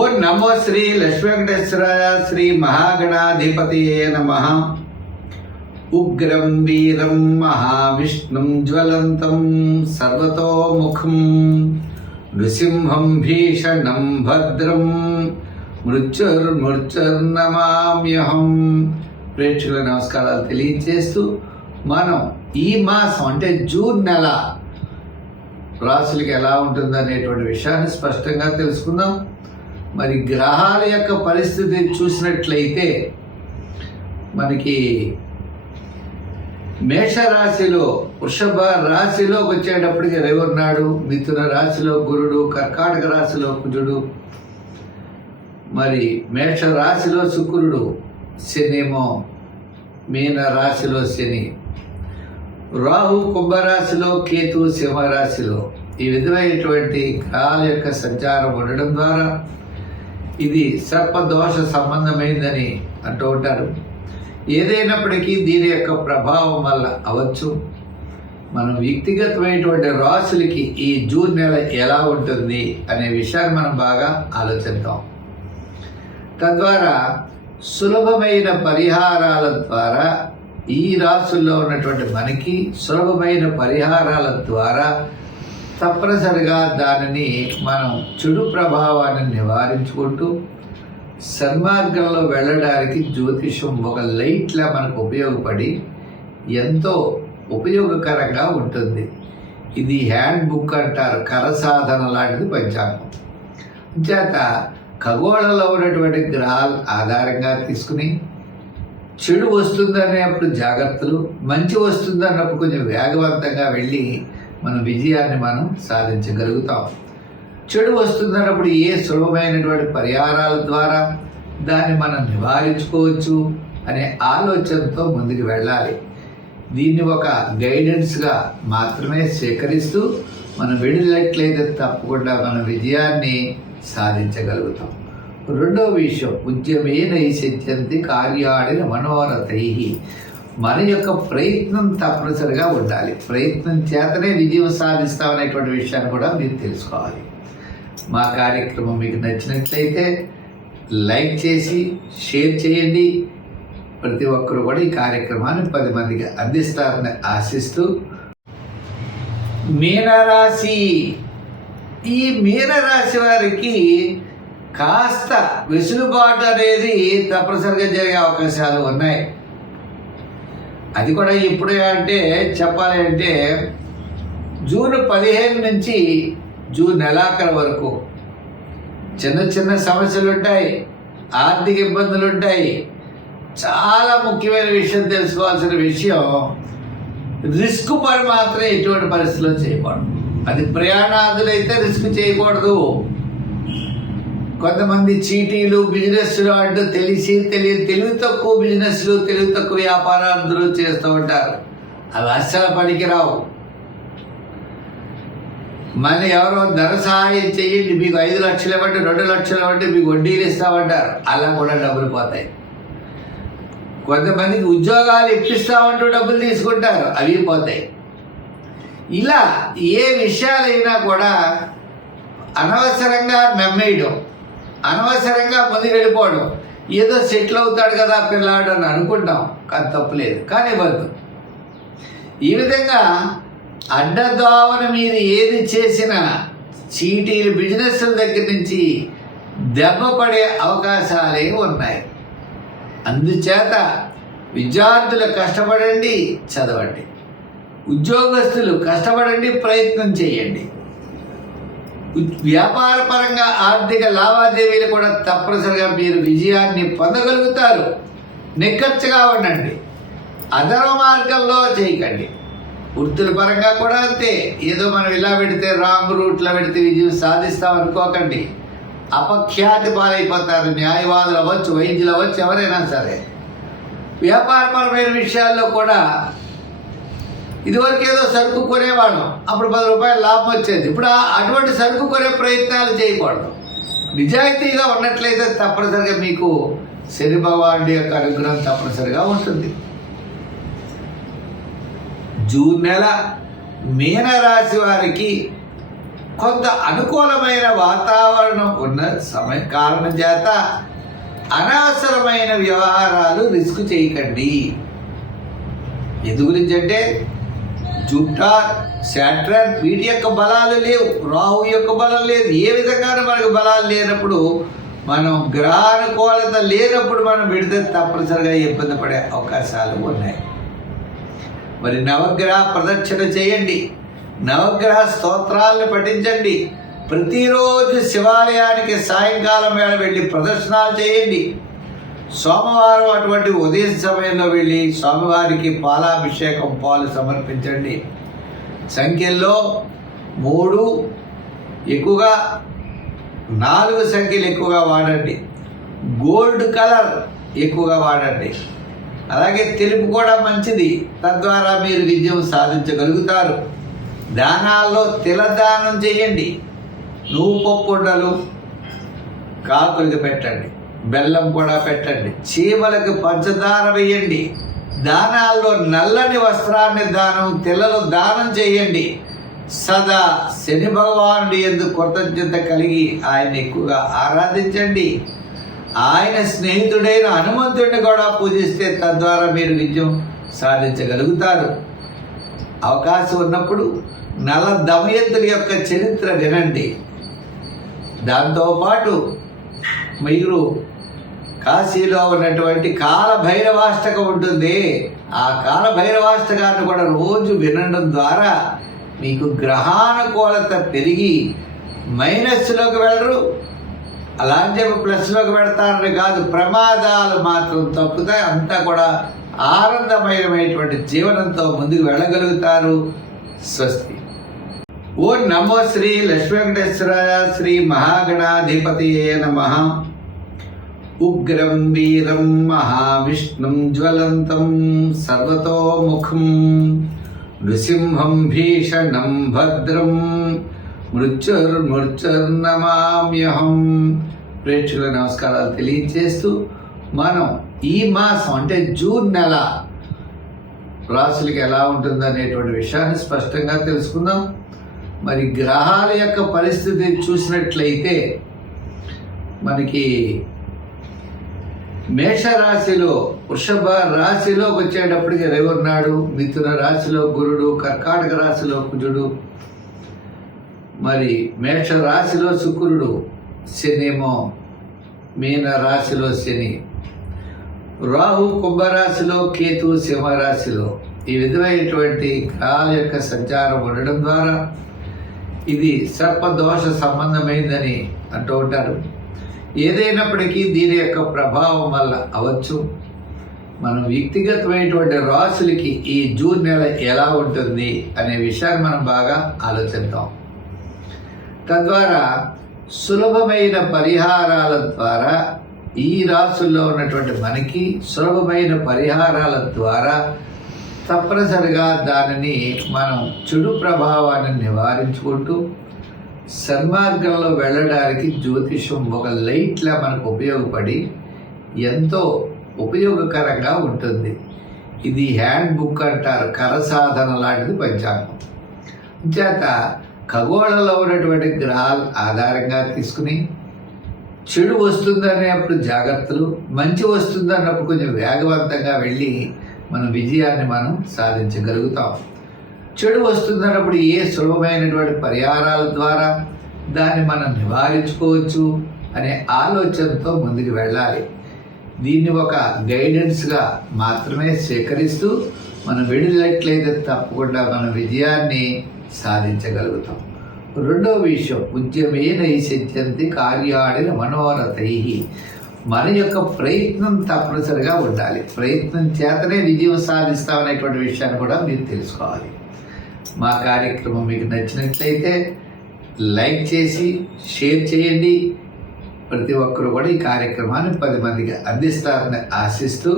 ఓం నమో శ్రీ లక్ష్మీ వెంకటేశ్వరాయ శ్రీ మహాగణాధిపతియే నమః. ఉగ్రం వీరం మహావిష్ణుం జ్వలంతం సర్వతోముఖం నృసింహం భీషణం భద్రం మృత్యుర్నమామ్యహం. ప్రేక్షకుల నమస్కారాలు తెలియజేస్తూ మనం ఈ మాసం అంటే జూన్ నెల రాశులకి ఎలా ఉంటుందనేటువంటి విషయాన్ని స్పష్టంగా తెలుసుకుందాం. మరి గ్రహాల యొక్క పరిస్థితి చూసినట్లయితే మనకి మేషరాశిలో వృషభ రాశిలోకి వచ్చేటప్పటికి రవి ఉన్నాడు, మిథున రాశిలో గురుడు, కర్కాటక రాశిలో కుజుడు, మరి మేష రాశిలో శుక్రుడు, శనేమో మీన రాశిలో శని, రాహు కుంభరాశిలో, కేతు సింహరాశిలో. ఈ విధమైనటువంటి గ్రహాల యొక్క సంచారం ఉండడం ద్వారా ఇది సర్పదోష సంబంధమైందని అంటూ ఉంటారు. ఏదైనప్పటికీ దీని యొక్క ప్రభావం వల్ల అవచ్చు మనం వ్యక్తిగతమైనటువంటి రాశులకి ఈ జూన్ నెల ఎలా ఉంటుంది అనే విషయాన్ని మనం బాగా ఆలోచిద్దాం. తద్వారా సులభమైన పరిహారాల ద్వారా ఈ రాశుల్లో ఉన్నటువంటి మనకి సులభమైన పరిహారాల ద్వారా తప్పనిసరిగా దానిని మనం చెడు ప్రభావాన్ని నివారించుకుంటూ సన్మార్గంలో వెళ్ళడానికి జ్యోతిషం ఒక లైట్లా మనకు ఉపయోగపడి ఎంతో ఉపయోగకరంగా ఉంటుంది. ఇది హ్యాండ్ బుక్ అంటారు, కరసాధన లాంటిది పంచాంగం. చేత ఖగోళంలో ఉన్నటువంటి గ్రహాల ఆధారంగా తీసుకుని చెడు వస్తుందనేప్పుడు జాగ్రత్తలు, మంచి వస్తుందన్నప్పుడు కొంచెం వేగవంతంగా వెళ్ళి మన విజయాన్ని మనం సాధించగలుగుతాం. చెడు వస్తుందన్నప్పుడు ఏ సులభమైనటువంటి పరిహారాల ద్వారా దాన్ని మనం నివారించుకోవచ్చు అనే ఆలోచనతో ముందుకు వెళ్ళాలి. దీన్ని ఒక గైడెన్స్గా మాత్రమే స్వీకరిస్తూ మనం వెళ్ళినట్లయితే తప్పకుండా మన విజయాన్ని సాధించగలుగుతాం. రెండో విషయం, ఉద్యమేన సిద్ధ్యంతి కార్యాణి మనోరథై. మన యొక్క ప్రయత్నం తప్పనిసరిగా ఉండాలి. ప్రయత్నం చేతనే విజయం సాధిస్తామనేటువంటి విషయాన్ని కూడా మీరు తెలుసుకోవాలి. మా కార్యక్రమం మీకు నచ్చినట్లయితే లైక్ చేసి షేర్ చేయండి. ప్రతి ఒక్కరు కూడా ఈ కార్యక్రమాన్ని 10 మందికి అందిస్తారని ఆశిస్తూ, మీనరాశి, ఈ మీనరాశి వారికి కాస్త వెసులుబాటు అనేది తప్పనిసరిగా జరిగే అవకాశాలు ఉన్నాయి. అది కూడా ఎప్పుడు అంటే చెప్పాలి అంటే జూన్ 15 నుంచి జూన్ నెలాఖరు వరకు చిన్న చిన్న సమస్యలు ఉంటాయి, ఆర్థిక ఇబ్బందులు ఉంటాయి. చాలా ముఖ్యమైన విషయం తెలుసుకోవాల్సిన విషయం, రిస్క్ పని మాత్రం ఎటువంటి పరిస్థితుల్లో చేయకూడదు. అది ప్రయాణాదులైతే రిస్క్ చేయకూడదు. కొంతమంది చీటీలు, బిజినెస్లు అంటూ తెలివి తక్కువ బిజినెస్లు, తెలివి తక్కువ వ్యాపారాలు చేస్తూ ఉంటారు. అవి అస్సలు పనికిరావు. మన ఎవరో ధన సహాయం చేయండి, మీకు 5 లక్షలు ఇవ్వండి, 2 లక్షలు ఇవ్వండి, మీకు వడ్డీలు ఇస్తామంటారు. అలా కూడా డబ్బులు పోతాయి. కొంతమందికి ఉద్యోగాలు ఇప్పిస్తామంటూ డబ్బులు తీసుకుంటారు, అవి పోతాయి. ఇలా ఏ విషయాలైనా కూడా అనవసరంగా నమ్మేయడం, అనవసరంగా ముందుకు వెళ్ళిపోవడం. ఏదో సెటిల్ అవుతాడు కదా పిల్లాడు అని అనుకుంటాం, కానీ తప్పులేదు, కానీ వద్దు. ఈ విధంగా అడ్డదోవన మీరు ఏది చేసినా చీటీలు, బిజినెస్ల దగ్గర నుంచి దెబ్బ పడే అవకాశాలే ఉన్నాయి. అందుచేత విద్యార్థులు కష్టపడండి, చదవండి. ఉద్యోగస్తులు కష్టపడండి, ప్రయత్నం చేయండి. వ్యాపార పరంగా ఆర్థిక లావాదేవీలు కూడా తప్పనిసరిగా మీరు విజయాన్ని పొందగలుగుతారు. నిక్కచ్చిగా ఉండండి, అధర్మ మార్గంలో చేయకండి. వృత్తుల పరంగా కూడా అంతే. ఏదో మనం ఇలా పెడితే రాంగ్ రూట్లో పెడితే విజయం సాధిస్తాం అనుకోకండి. అపఖ్యాతి పాలైపోతారు. న్యాయవాదులు అవ్వచ్చు, వైద్యులు అవ్వచ్చు, ఎవరైనా సరే. వ్యాపారపరమైన విషయాల్లో కూడా ఇదివరకు ఏదో సరుకు కొనేవాళ్ళం, అప్పుడు 10 రూపాయలు లాభం వచ్చేది. ఇప్పుడు అటువంటి సరుకు కొనే ప్రయత్నాలు చేయకూడదు. నిజాయితీగా ఉన్నట్లయితే తప్పనిసరిగా మీకు శని భగవానుడి యొక్క అనుగ్రహం తప్పనిసరిగా ఉంటుంది. జూన్ నెల మీనరాశి వారికి కొంత అనుకూలమైన వాతావరణం ఉన్న కారణం చేత అనవసరమైన వ్యవహారాలు రిస్క్ చేయకండి. ఎందు గురించి అంటే జూపిటర్, శాటర్న్ వీటి యొక్క బలాలు లేవు, రాహు యొక్క బలం లేదు. ఏ విధంగానూ మనకు బలాలు లేనప్పుడు, మనం గ్రహానుకూలత లేనప్పుడు మనం విడితే తప్పనిసరిగా ఇబ్బంది పడే అవకాశాలు ఉన్నాయి. మరి నవగ్రహ ప్రదక్షిణ చేయండి, నవగ్రహ స్తోత్రాలను పఠించండి, ప్రతిరోజు శివాలయానికి సాయంకాలం వేళ వెళ్ళి ప్రదర్శనలు చేయండి. సోమవారం అటువంటి ఉదయం సమయంలో వెళ్ళి స్వామివారికి పాలాభిషేకం, పాలు సమర్పించండి. సంఖ్యల్లో 3 ఎక్కువగా, 4 సంఖ్యలు ఎక్కువగా వాడండి. గోల్డ్ కలర్ ఎక్కువగా వాడండి. అలాగే తెలుపు కూడా మంచిది, తద్వారా మీరు విజయం సాధించగలుగుతారు. దానాల్లో తిలదానం చేయండి. నువ్వు పప్పు ఉండలు కాకులకి పెట్టండి, బెల్లం కూడా పెట్టండి. చీమలకు పంచదార వేయండి. దానాల్లో నల్లని వస్త్రాన్ని దానం, తిలలు దానం చేయండి. సదా శని భగవానుడి యందు కృతజ్ఞత కలిగి ఆయన ఎక్కువగా ఆరాధించండి. ఆయన స్నేహితుడైన హనుమంతుడిని కూడా పూజిస్తే తద్వారా మీరు విజయం సాధించగలుగుతారు. అవకాశం ఉన్నప్పుడు నల దమయంతుల యొక్క చరిత్ర వినండి. దాంతోపాటు మీరు కాశీలో ఉన్నటువంటి కాలభైరవాష్టకం ఉంటుంది. ఆ కాలభైరవాష్టకాన్ని కూడా రోజు వినడం ద్వారా మీకు గ్రహానుకూలత పెరిగి మైనస్లోకి వెళ్ళరు, అలా అని చెప్పి ప్లస్లోకి పెడతారని కాదు, ప్రమాదాలు మాత్రం తప్పుతాయి. అంతా కూడా ఆనందమయమైనటువంటి జీవనంతో ముందుకు వెళ్ళగలుగుతారు. స్వస్తి. ఓ నమో శ్రీ లక్ష్మీ వెంకటేశ్వర శ్రీ మహాగణాధిపతియే నమః. ఉగ్రం వీరం మహావిష్ణుం జ్వలంతం సర్వతోముఖం నృసింహం భీషణం భద్రం మృత్యుర్నమామ్యహం. ప్రేక్షకుల నమస్కారాలు తెలియజేస్తూ మనం ఈ మాసం అంటే జూన్ నెల రాశులకి ఎలా ఉంటుందనేటువంటి విషయాన్ని స్పష్టంగా తెలుసుకుందాం. మరి గ్రహాల యొక్క పరిస్థితి చూసినట్లయితే మనకి మేషరాశిలో, వృషభ రాశిలోకి వచ్చేటప్పటికి రవి ఉన్నాడు, మిథున రాశిలో గురుడు, కర్కాటక రాశిలో కుజుడు, మరి మేష రాశిలో శుక్రుడు, శనేమో మీన రాశిలో శని, రాహు కుంభరాశిలో, కేతు సింహరాశిలో. ఈ విధమైనటువంటి గ్రహాల యొక్క సంచారం ఉండడం ద్వారా ఇది సర్పదోష సంబంధమైందని అంటూ ఉంటారు. ఏదైనప్పటికీ దీని యొక్క ప్రభావం వల్ల అవచ్చు. మనం వ్యక్తిగతమైనటువంటి రాశులకి ఈ జూన్ నెల ఎలా ఉంటుంది అనే విషయాన్ని మనం బాగా ఆలోచిద్దాం. తద్వారా సులభమైన పరిహారాల ద్వారా ఈ రాశుల్లో ఉన్నటువంటి మనకి సులభమైన పరిహారాల ద్వారా తప్పనిసరిగా దానిని మనం చెడు ప్రభావాన్ని నివారించుకుంటూ సన్మార్గంలో వెళ్ళడానికి జ్యోతిషం ఒక లైట్లా మనకు ఉపయోగపడి ఎంతో ఉపయోగకరంగా ఉంటుంది. ఇది హ్యాండ్ బుక్ అంటారు, కరసాధన లాంటిది పంచాంగం. చేత ఖగోళంలో ఉన్నటువంటి గ్రహాలు ఆధారంగా తీసుకుని చెడు వస్తుందనేప్పుడు జాగ్రత్తలు, మంచి వస్తుందన్నప్పుడు కొంచెం వేగవంతంగా వెళ్ళి మన విజయాన్ని మనం సాధించగలుగుతాం. చెడు వస్తుందన్నప్పుడు ఏ సులభమైనటువంటి పరిహారాల ద్వారా దాన్ని మనం నివారించుకోవచ్చు అనే ఆలోచనతో ముందుకు వెళ్ళాలి. దీన్ని ఒక గైడెన్స్గా మాత్రమే స్వీకరిస్తూ మనం వెళ్ళినట్లయితే తప్పకుండా మన విజయాన్ని సాధించగలుగుతాం. రెండో విషయం, ఉద్యమే నైసిద్ధ్యంతి కార్యాడిన మనోరథై. మన యొక్క ప్రయత్నం తప్పనిసరిగా ఉండాలి. ప్రయత్నం చేతనే విజయం సాధిస్తామనేటువంటి విషయాన్ని కూడా మీరు తెలుసుకోవాలి. మా కార్యక్రమం మీకు నచ్చినట్లయితే లైక్ చేసి షేర్ చేయండి. ప్రతి ఒక్కరు కూడా ఈ కార్యక్రమాన్ని 10 మందికి అందిస్తారని ఆశిస్తూ